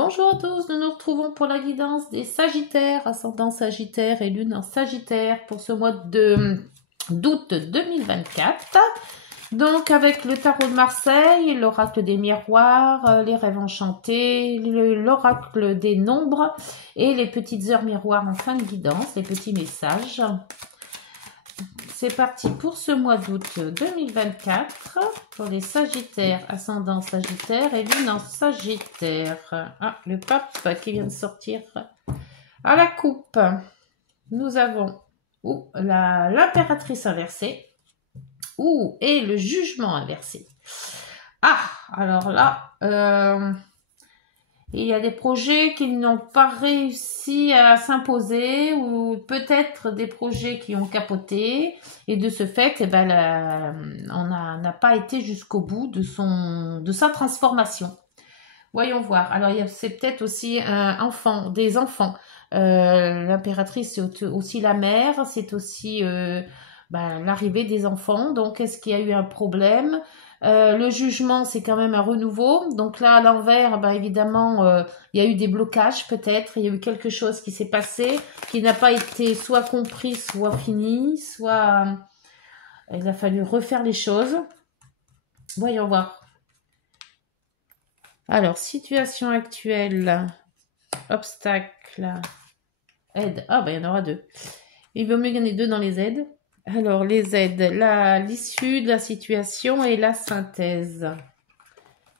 Bonjour à tous, nous nous retrouvons pour la guidance des Sagittaires, ascendant Sagittaire et lune en Sagittaire pour ce mois d'août 2024. Donc avec le tarot de Marseille, l'oracle des miroirs, les rêves enchantés, l'oracle des nombres et les petites heures miroirs en fin de guidance, les petits messages. C'est parti pour ce mois d'août 2024 pour les Sagittaires, ascendant Sagittaire et lune en Sagittaire. Ah, le pape qui vient de sortir à la coupe. Nous avons l'impératrice inversée et le jugement inversé. Ah, alors là, il y a des projets qui n'ont pas réussi à s'imposer ou peut-être des projets qui ont capoté et de ce fait, on n'a pas été jusqu'au bout de sa transformation. Voyons voir. Alors, c'est peut-être aussi des enfants. L'impératrice, c'est aussi la mère, c'est aussi l'arrivée des enfants. Donc, est-ce qu'il y a eu un problème ? Le jugement, c'est quand même un renouveau. Donc là, à l'envers, évidemment, il y a eu des blocages peut-être. Il y a eu quelque chose qui s'est passé, qui n'a pas été soit compris, soit fini, soit il a fallu refaire les choses. Voyons voir. Alors, situation actuelle, obstacle, aide. Ah, il y en aura deux. Il vaut mieux qu'il y en ait deux dans les aides. Alors, les aides, l'issue de la situation et la synthèse.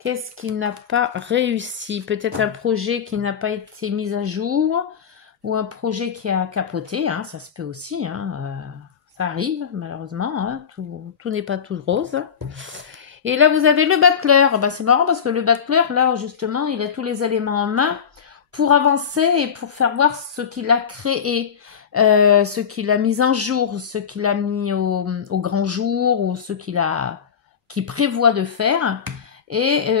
Qu'est-ce qui n'a pas réussi? Peut-être un projet qui n'a pas été mis à jour ou un projet qui a capoté, ça se peut aussi, ça arrive malheureusement, tout n'est pas tout rose. Et là, vous avez le battleur. C'est marrant parce que le battleur, là, justement, il a tous les éléments en main pour avancer et pour faire voir ce qu'il a créé. Ce qu'il a mis en jour, ce qu'il a mis au grand jour ou ce qu'il prévoit de faire. Et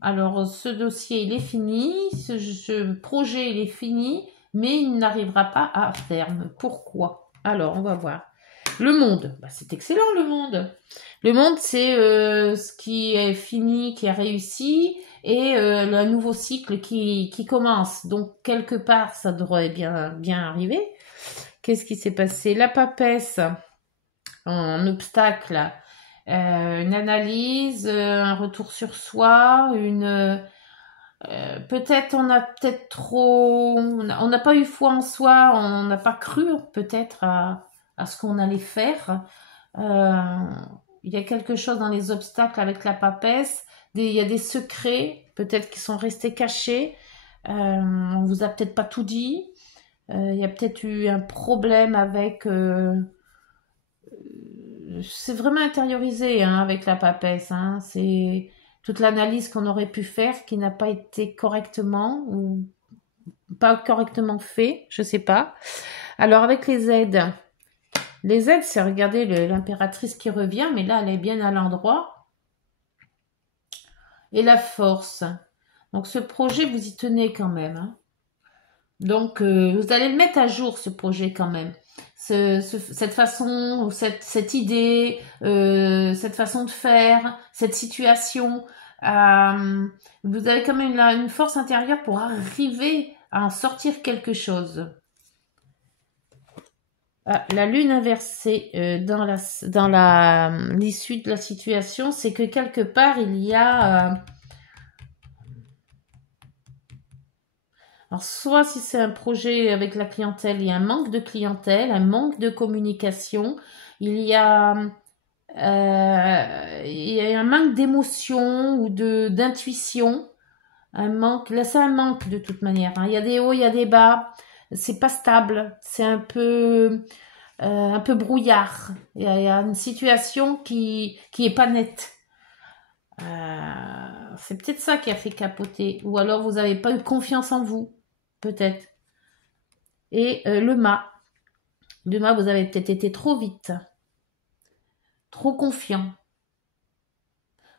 alors ce dossier il est fini, ce projet il est fini, mais il n'arrivera pas à terme. Pourquoi? Alors on va voir. Le monde, c'est excellent le monde. Le monde c'est ce qui est fini, qui a réussi et le nouveau cycle qui commence. Donc quelque part ça devrait bien arriver. Qu'est-ce qui s'est passé? La papesse en obstacle, une analyse, un retour sur soi, peut-être on n'a pas eu foi en soi, on n'a pas cru peut-être à ce qu'on allait faire. Il y a quelque chose dans les obstacles avec la papesse, il y a des secrets peut-être qui sont restés cachés, on vous a peut-être pas tout dit, il y a peut-être eu un problème avec c'est vraiment intériorisé avec la papesse, c'est toute l'analyse qu'on aurait pu faire qui n'a pas été correctement ou pas correctement fait, je sais pas. Alors avec les aides, c'est regardez l'impératrice qui revient, mais là elle est bien à l'endroit. Et la force. Donc ce projet vous y tenez quand même. Donc vous allez le mettre à jour ce projet quand même. Cette façon, cette idée, cette façon de faire, cette situation, vous avez quand même une force intérieure pour arriver à en sortir quelque chose. La lune inversée dans l'issue de la situation, c'est que quelque part il y a alors, soit si c'est un projet avec la clientèle, il y a un manque de clientèle, un manque de communication, il y a un manque d'émotion ou d'intuition, là c'est un manque de toute manière, il y a des hauts, il y a des bas, c'est pas stable, c'est un peu brouillard, il y a une situation qui est pas nette. C'est peut-être ça qui a fait capoter, ou alors vous n'avez pas eu confiance en vous. Peut-être. Et le mât, vous avez peut-être été trop vite, trop confiant.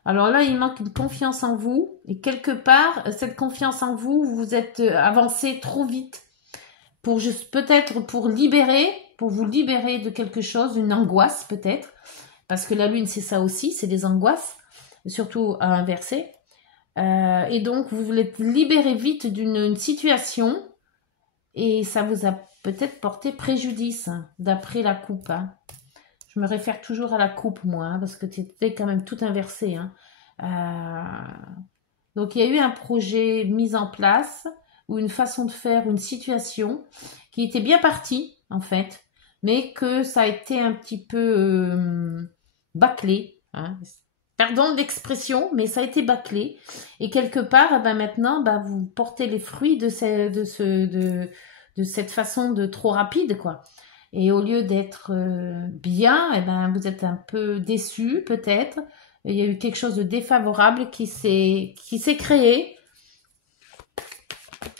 Alors là, il manque une confiance en vous. Et quelque part, cette confiance en vous, vous êtes avancé trop vite. Peut-être pour vous libérer de quelque chose, une angoisse peut-être. Parce que la lune, c'est ça aussi, c'est des angoisses, surtout à inverser. Et donc, vous voulez être libéré vite d'une situation et ça vous a peut-être porté préjudice, hein, d'après la coupe. Hein. Je me réfère toujours à la coupe, moi, hein, parce que c'était quand même tout inversé. Hein. Donc, il y a eu un projet mis en place ou une façon de faire, une situation qui était bien partie, en fait, mais que ça a été un petit peu bâclé. Hein. Pardon d'expression, mais ça a été bâclé. Et quelque part, eh ben maintenant, ben, vous portez les fruits de cette façon de trop rapide, quoi. Et au lieu d'être bien, eh ben, vous êtes un peu déçu, peut-être. Il y a eu quelque chose de défavorable qui s'est créé.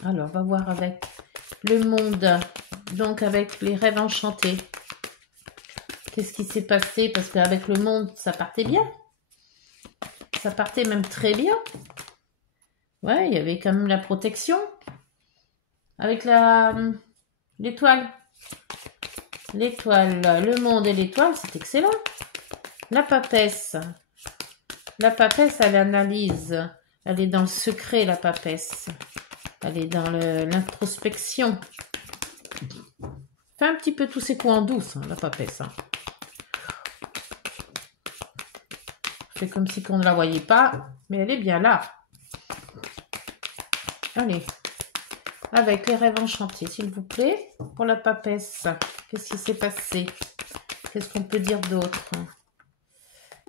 Alors, on va voir avec le monde, donc avec les rêves enchantés. Qu'est-ce qui s'est passé? Parce qu'avec le monde, ça partait bien. Ça partait même très bien. Ouais, il y avait quand même la protection. Avec l'étoile. L'étoile, le monde et l'étoile, c'est excellent. La papesse. La papesse, elle analyse. Elle est dans le secret, la papesse. Elle est dans l'introspection. Fait un petit peu tous ses coups en douce, hein, la papesse. Hein. C'est comme si on ne la voyait pas, mais elle est bien là. Allez. Avec les rêves enchantés, s'il vous plaît. Pour la papesse, qu'est-ce qui s'est passé? Qu'est-ce qu'on peut dire d'autre?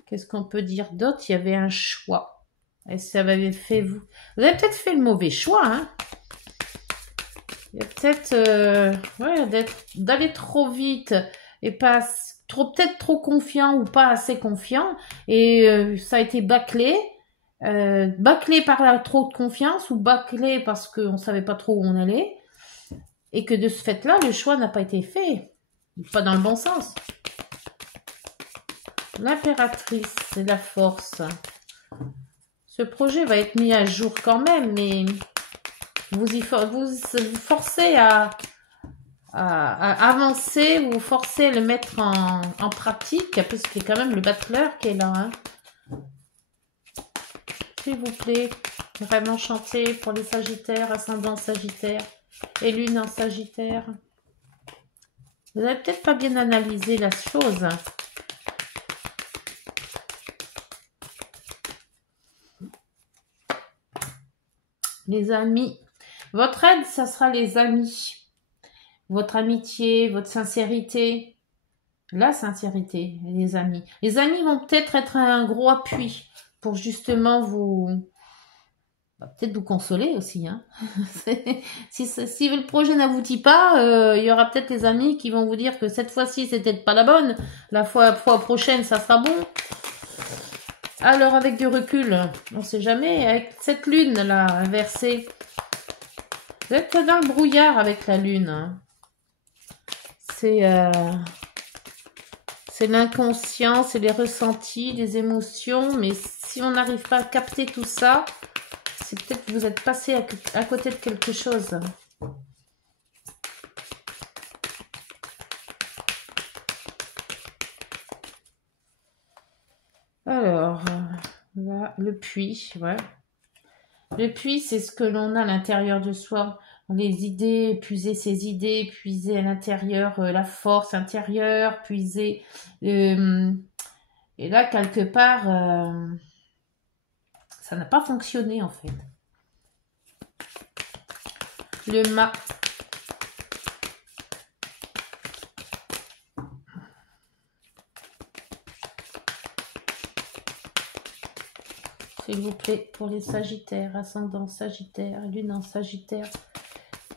Qu'est-ce qu'on peut dire d'autre? Il y avait un choix. Et ça avait fait vous. Vous avez peut-être fait le mauvais choix, hein? Il y a peut-être ouais, d'aller trop vite et pas peut-être trop confiant ou pas assez confiant. Et ça a été bâclé. Bâclé par la trop de confiance ou bâclé parce qu'on ne savait pas trop où on allait. Et que de ce fait-là, le choix n'a pas été fait. Pas dans le bon sens. L'impératrice, c'est la force. Ce projet va être mis à jour quand même, mais vous forcez à avancer, vous forcez à le mettre en pratique, puisqu'il y a quand même le battleur qui est là. Hein. S'il vous plaît, rêve enchanté pour les Sagittaires, ascendant Sagittaire et lune en Sagittaire. Vous n'avez peut-être pas bien analysé la chose. Les amis. Votre aide, ça sera les amis. Votre amitié, votre sincérité. La sincérité, les amis. Les amis vont peut-être être un gros appui pour justement peut-être vous consoler aussi. Hein. si le projet n'aboutit pas, il y aura peut-être les amis qui vont vous dire que cette fois-ci, c'était pas la bonne. La fois prochaine, ça sera bon. Alors, avec du recul, on ne sait jamais, avec cette lune-là, inversée, vous êtes dans le brouillard avec la lune. Hein. C'est l'inconscient, c'est les ressentis, les émotions, mais si on n'arrive pas à capter tout ça, c'est peut-être que vous êtes passé à côté de quelque chose. Alors, là, le puits, ouais. Le puits, c'est ce que l'on a à l'intérieur de soi. Les idées, puiser ses idées, puiser à l'intérieur la force intérieure, puiser... et là, quelque part, ça n'a pas fonctionné, en fait. Le mât. S'il vous plaît, pour les Sagittaires, ascendant Sagittaire, lune en Sagittaire.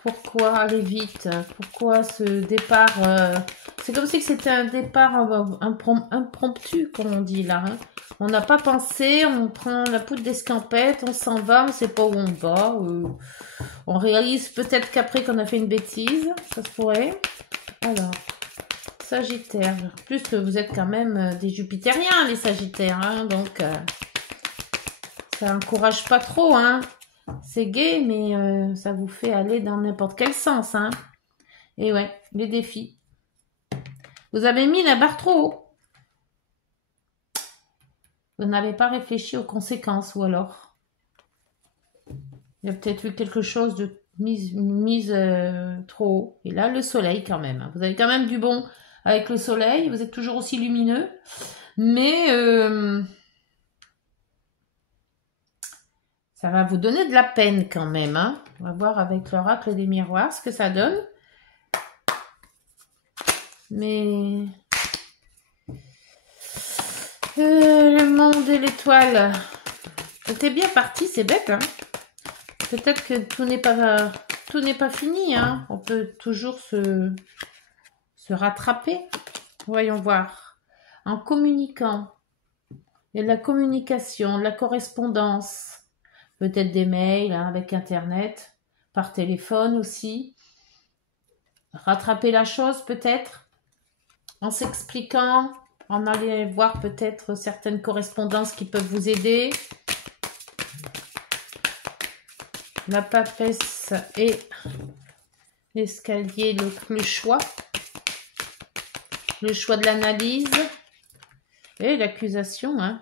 Pourquoi aller vite? Pourquoi ce départ c'est comme si c'était un départ impromptu, comme on dit là. Hein. On n'a pas pensé, on prend la poudre d'escampette, on s'en va, on ne sait pas où on va. On réalise peut-être qu'après qu'on a fait une bêtise, ça se pourrait. Alors, Sagittaire. Plus que vous êtes quand même des Jupitériens, les Sagittaires. Hein, donc... ça encourage pas trop, hein. C'est gai, mais ça vous fait aller dans n'importe quel sens, hein. Et ouais, les défis. Vous avez mis la barre trop haut. Vous n'avez pas réfléchi aux conséquences, ou alors. Il y a peut-être eu quelque chose de mise trop haut. Et là, le soleil quand même. Vous avez quand même du bon avec le soleil. Vous êtes toujours aussi lumineux. Mais ça va vous donner de la peine quand même. Hein. On va voir avec l'oracle des miroirs ce que ça donne. Mais le monde et l'étoile, c'était bien parti, c'est bête. Hein. Peut-être que tout n'est pas fini. Hein. On peut toujours se rattraper. Voyons voir. En communiquant, il y a de la communication, de la correspondance, peut-être des mails hein, avec Internet, par téléphone aussi. Rattraper la chose peut-être en s'expliquant, en allant voir peut-être certaines correspondances qui peuvent vous aider. La papesse et l'escalier, le choix. Le choix de l'analyse. Et l'accusation. Hein.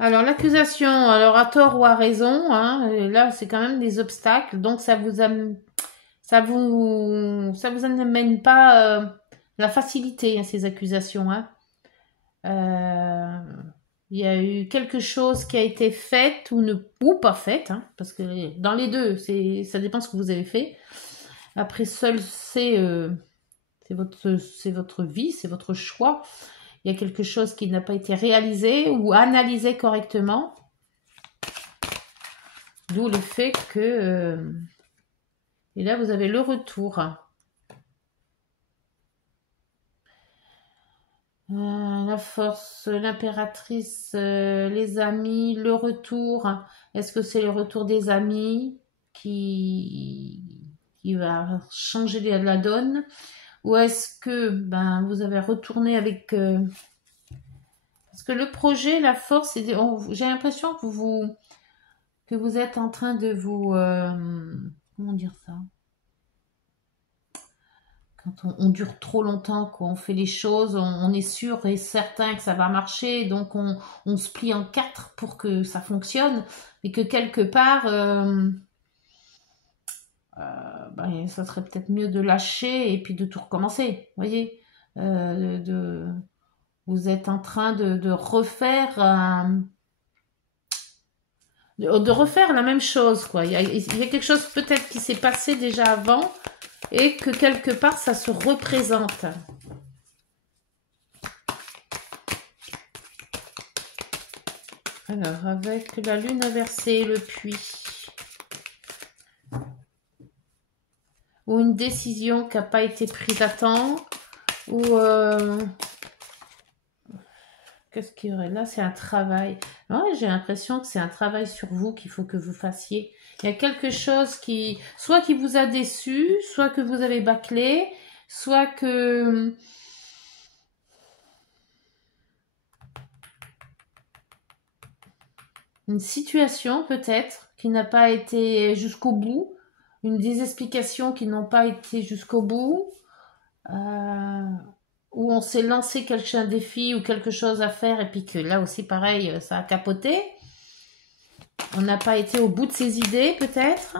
Alors l'accusation, alors à tort ou à raison, hein, là c'est quand même des obstacles. Donc ça vous amène pas la facilité, hein, ces accusations. Hein. Il y a eu quelque chose qui a été fait ou pas fait, hein, parce que dans les deux, ça dépend ce que vous avez fait. Après, seul c'est votre vie, c'est votre choix. Il y a quelque chose qui n'a pas été réalisé ou analysé correctement. D'où le fait que... et là, vous avez le retour. La force, l'impératrice, les amis, le retour. Est-ce que c'est le retour des amis qui va changer la donne? Ou est-ce que vous avez retourné avec... parce que le projet, la force, j'ai l'impression que vous êtes en train de vous... comment dire ça? Quand on dure trop longtemps, qu'on fait les choses, on est sûr et certain que ça va marcher, donc on se plie en quatre pour que ça fonctionne, et que quelque part, ça serait peut-être mieux de lâcher et puis de tout recommencer, voyez. Vous êtes en train de refaire la même chose, quoi. Il y a quelque chose peut-être qui s'est passé déjà avant et que quelque part ça se représente. Alors, avec la lune inversée, le puits. Ou une décision qui n'a pas été prise à temps. Ou... qu'est-ce qu'il y aurait là? C'est un travail. Ouais, j'ai l'impression que c'est un travail sur vous qu'il faut que vous fassiez. Il y a quelque chose soit qui vous a déçu, soit que vous avez bâclé, soit que... une situation peut-être qui n'a pas été jusqu'au bout, des explications qui n'ont pas été jusqu'au bout, où on s'est lancé un défi ou quelque chose à faire et puis que là aussi pareil ça a capoté. On n'a pas été au bout de ses idées peut-être.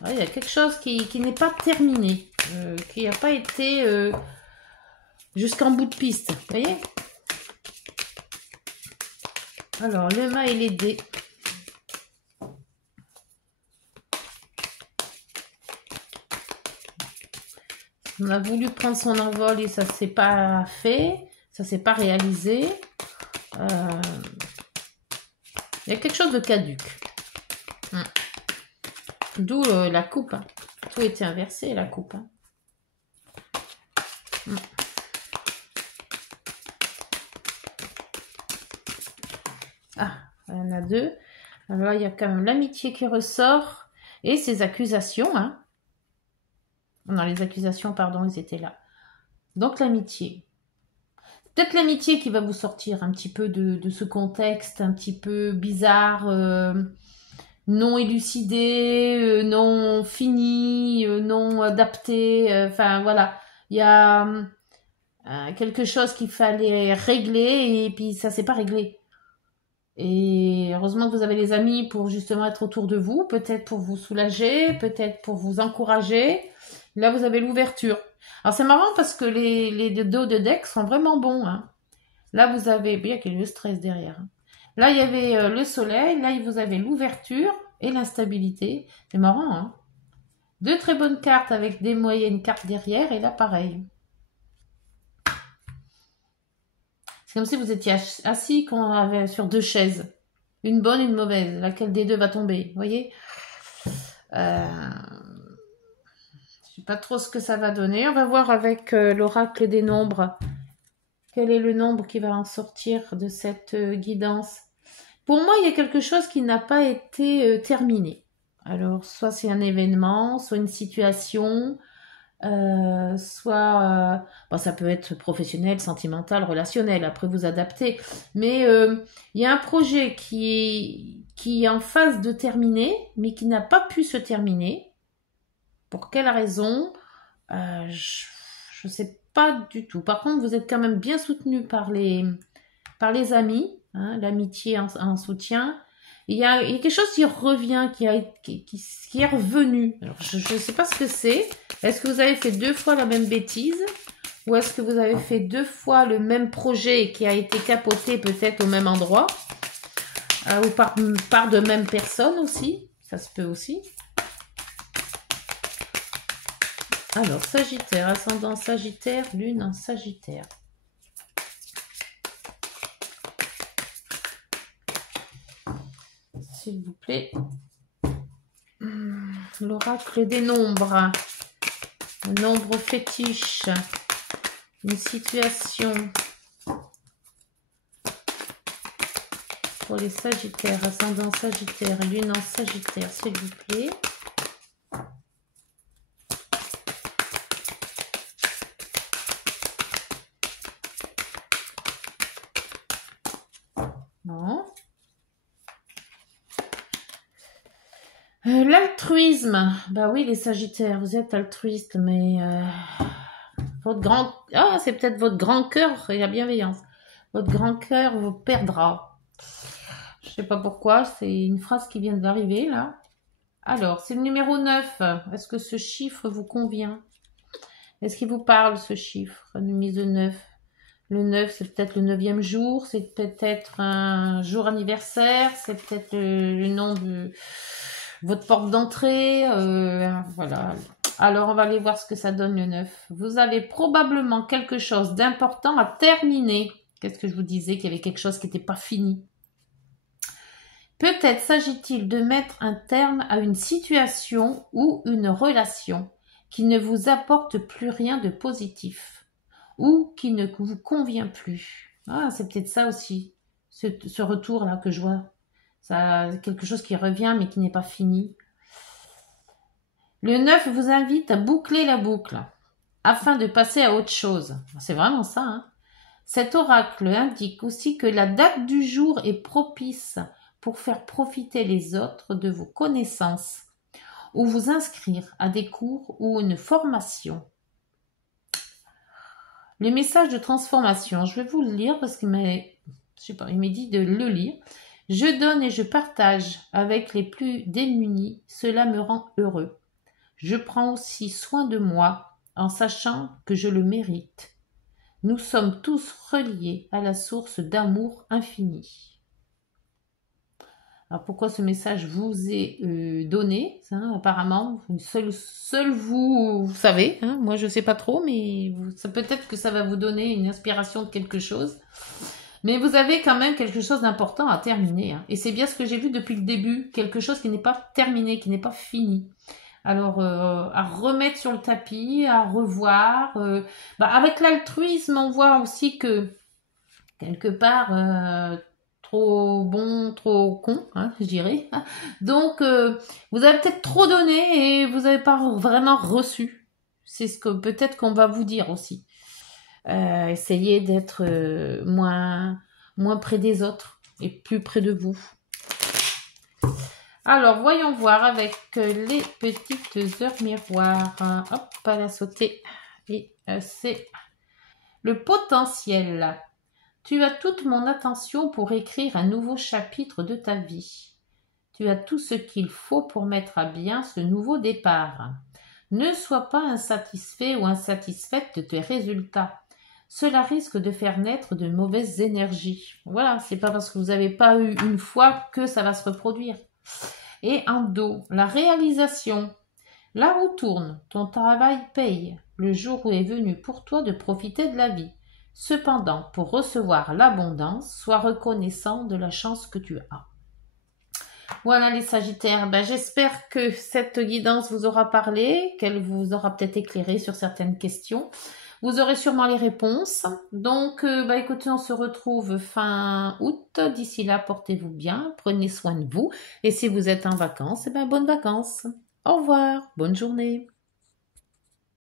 Ouais, il y a quelque chose qui n'est pas terminé, qui n'a pas été jusqu'en bout de piste, vous voyez. Alors le mât et les dés. On a voulu prendre son envol et ça s'est pas fait, ça s'est pas réalisé. Il y a quelque chose de caduc. D'où la coupe. Hein. Tout était inversé, la coupe. Hein. Ah, il y en a deux. Alors là, il y a quand même l'amitié qui ressort et ces accusations. Hein. Non, les accusations, pardon, ils étaient là. Donc l'amitié. Peut-être l'amitié qui va vous sortir un petit peu de ce contexte un petit peu bizarre, non élucidé, non fini, non adapté. Enfin voilà, il y a quelque chose qu'il fallait régler et puis ça s'est pas réglé. Et heureusement que vous avez les amis pour justement être autour de vous, peut-être pour vous soulager, peut-être pour vous encourager. Là, vous avez l'ouverture. Alors, c'est marrant parce que les dos de deck sont vraiment bons. Hein. Là, vous avez, bien qu'il y ait le stress derrière. Hein. Là, il y avait le soleil. Là, vous avez l'ouverture et l'instabilité. C'est marrant, hein. Deux très bonnes cartes avec des moyennes cartes derrière. Et là, pareil. C'est comme si vous étiez assis sur deux chaises. Une bonne, une mauvaise. Laquelle des deux va tomber, vous voyez je ne sais pas trop ce que ça va donner. On va voir avec l'oracle des nombres. Quel est le nombre qui va en sortir de cette guidance? Pour moi, il y a quelque chose qui n'a pas été terminé. Alors, soit c'est un événement, soit une situation, soit... bon, ça peut être professionnel, sentimental, relationnel, après vous adaptez. Mais il y a un projet qui est en phase de terminer, mais qui n'a pas pu se terminer. Pour quelle raison? Je ne sais pas du tout. Par contre, vous êtes quand même bien soutenu par les amis, hein, l'amitié en soutien. Il y a quelque chose qui revient, qui est revenu. Alors, je ne sais pas ce que c'est. Est-ce que vous avez fait 2 fois la même bêtise? Ou est-ce que vous avez fait 2 fois le même projet qui a été capoté peut-être au même endroit? Ou par de même personnes aussi? Ça se peut aussi. Alors, Sagittaire, ascendant Sagittaire, Lune en Sagittaire. S'il vous plaît. L'oracle des nombres. Le nombre fétiche. Une situation. Pour les Sagittaires, ascendant Sagittaire, Lune en Sagittaire, s'il vous plaît. Non. L'altruisme. Bah oui, les Sagittaires, vous êtes altruiste, mais votre grand... Ah, c'est peut-être votre grand cœur et la bienveillance. Votre grand cœur vous perdra. Je sais pas pourquoi, c'est une phrase qui vient d'arriver là. Alors, c'est le numéro 9. Est-ce que ce chiffre vous convient? Est-ce qu'il vous parle, ce chiffre? Une mise de 9. Le 9, c'est peut-être le 9e jour, c'est peut-être un jour anniversaire, c'est peut-être le nom de votre porte d'entrée. Voilà. Alors, on va aller voir ce que ça donne le 9. Vous avez probablement quelque chose d'important à terminer. Qu'est-ce que je vous disais? Qu'il y avait quelque chose qui n'était pas fini. Peut-être s'agit-il de mettre un terme à une situation ou une relation qui ne vous apporte plus rien de positif ou qui ne vous convient plus. Ah, c'est peut-être ça aussi, ce retour-là que je vois. Ça, quelque chose qui revient mais qui n'est pas fini. Le 9 vous invite à boucler la boucle afin de passer à autre chose. C'est vraiment ça. Hein. Cet oracle indique aussi que la date du jour est propice pour faire profiter les autres de vos connaissances ou vous inscrire à des cours ou une formation. Le message de transformation, je vais vous le lire parce qu'il m'est dit de le lire. Je donne et je partage avec les plus démunis, cela me rend heureux. Je prends aussi soin de moi en sachant que je le mérite. Nous sommes tous reliés à la source d'amour infini. Alors pourquoi ce message vous est donné, hein, apparemment, seul vous savez, hein, moi je ne sais pas trop, mais peut-être que ça va vous donner une inspiration de quelque chose. Mais vous avez quand même quelque chose d'important à terminer. Hein, et c'est bien ce que j'ai vu depuis le début, quelque chose qui n'est pas terminé, qui n'est pas fini. Alors, à remettre sur le tapis, à revoir. Avec l'altruisme, on voit aussi que, quelque part... trop bon, trop con, hein, je dirais. Donc, vous avez peut-être trop donné et vous n'avez pas vraiment reçu. C'est ce que peut-être qu'on va vous dire aussi. Essayez d'être moins près des autres et plus près de vous. Alors, voyons voir avec les petites heures miroirs. Hop, elle a sauté. Et c'est le potentiel. Tu as toute mon attention pour écrire un nouveau chapitre de ta vie. Tu as tout ce qu'il faut pour mettre à bien ce nouveau départ. Ne sois pas insatisfait ou insatisfaite de tes résultats. Cela risque de faire naître de mauvaises énergies. Voilà, c'est pas parce que vous n'avez pas eu une fois que ça va se reproduire. Et en dos, la réalisation. La roue tourne, ton travail paye. Le jour où est venu pour toi de profiter de la vie. Cependant, pour recevoir l'abondance, sois reconnaissant de la chance que tu as. Voilà les Sagittaires, j'espère que cette guidance vous aura parlé, qu'elle vous aura peut-être éclairé sur certaines questions. Vous aurez sûrement les réponses. Donc, écoutez, on se retrouve fin août. D'ici là, portez-vous bien, prenez soin de vous. Et si vous êtes en vacances, bonnes vacances. Au revoir, bonne journée.